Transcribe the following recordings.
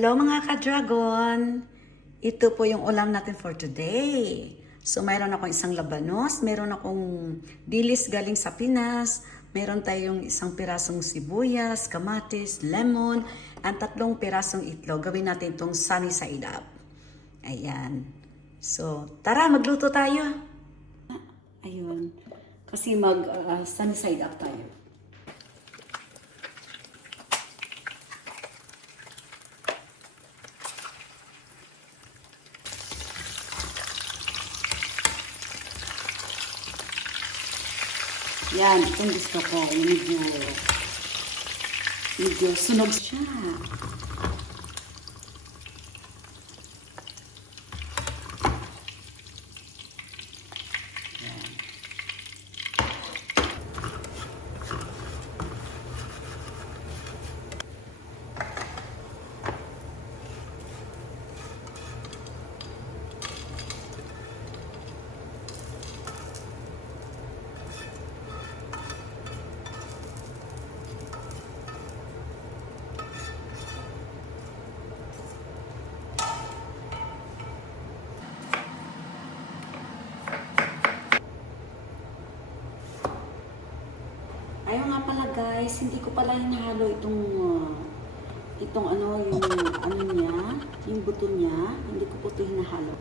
Hello mga ka-dragon! Ito po yung ulam natin for today. So mayroon akong isang labanos, mayroon akong dilis galing sa Pinas, mayroon tayong isang pirasong sibuyas, kamatis, lemon, at 3 pirasong itlog. Gawin natin itong sunny side up. Ayan. So tara, magluto tayo. Ayun. Kasi sunny side up tayo. Yan, itong gusto ko. Medyo sunog siya. Yan. Ayaw nga pala guys, hindi ko pala hinahalo itong yung buto niya, hindi ko po ito hinahalo.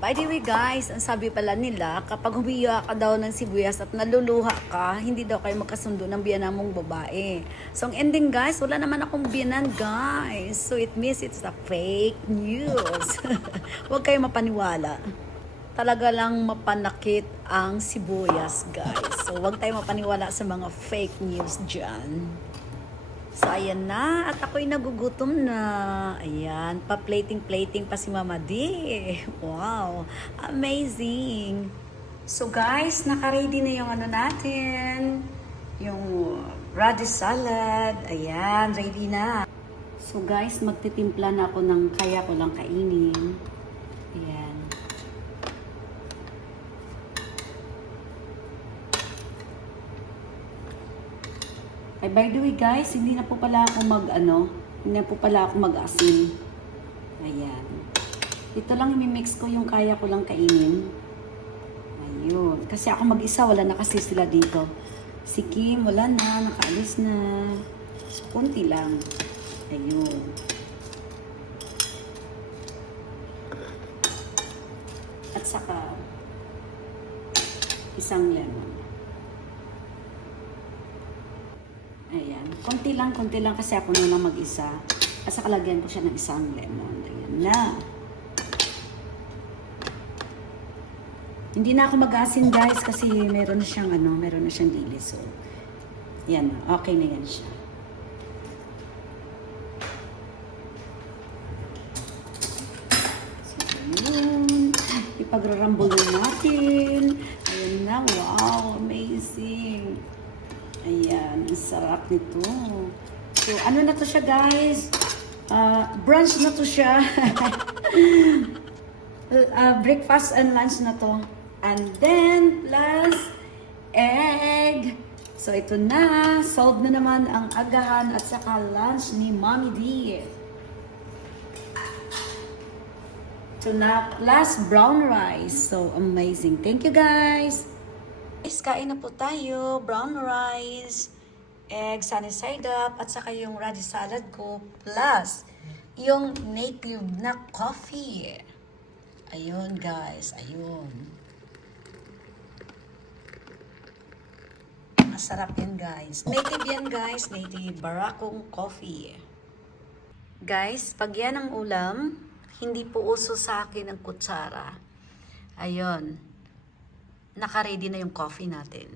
By the way guys, ang sabi pala nila, kapag humiya ka daw ng sibuyas at naluluha ka, hindi daw kayo magkasundo ng biyanan mong babae. So ang ending guys, wala naman akong biyanan guys. So it means it's a fake news. Huwag kayo mapaniwala. Talaga lang mapanakit ang sibuyas guys. So huwag tayo mapaniwala sa mga fake news dyan. So, ayan na. At ako'y nagugutom na. Ayan. Pa-plating pa si Mama D. Wow. Amazing. So, guys, naka-ready na yung natin. Yung radish salad. Ayan. Ready na. So, guys, magtitimpla na ako ng kaya ko lang kainin. Ayan. Ay, by the way guys, hindi na po pala ako mag-asin. Ayan. Ito lang imimix ko yung kaya ko lang kainin. Ayun. Kasi ako mag-isa, wala na kasi sila dito. Si Kim, wala na, nakaalis na. So, kunti lang. Ayun. At saka, isang lemon. Ayan. Konti lang kasi ako na mag-isa. At saka lagyan ko siya ng isang lemon. Ayan na. Hindi na ako mag-asin guys kasi meron na siyang dilis. So, yan. Okay na yan siya. So, ayan. Ipagrarambol natin. Ayan na. Wow. Amazing. Ayan, ang sarap nito. So, ano na to siya guys? Brunch na to siya. Breakfast and lunch na to. And then, plus egg. So, ito na. Solved na naman ang agahan at saka lunch ni Mommy D. So, na plus brown rice. So, amazing. Thank you guys. Guys, kain na po tayo. Brown rice, egg, sunny side up, at saka yung radish salad ko, plus yung native na coffee. Ayun guys, ayun. Masarap yan guys. Native yan guys, native Barakong coffee. Guys, pag yan ang ulam, hindi po uso sa akin ang kutsara. Ayun. Naka-ready na yung coffee natin.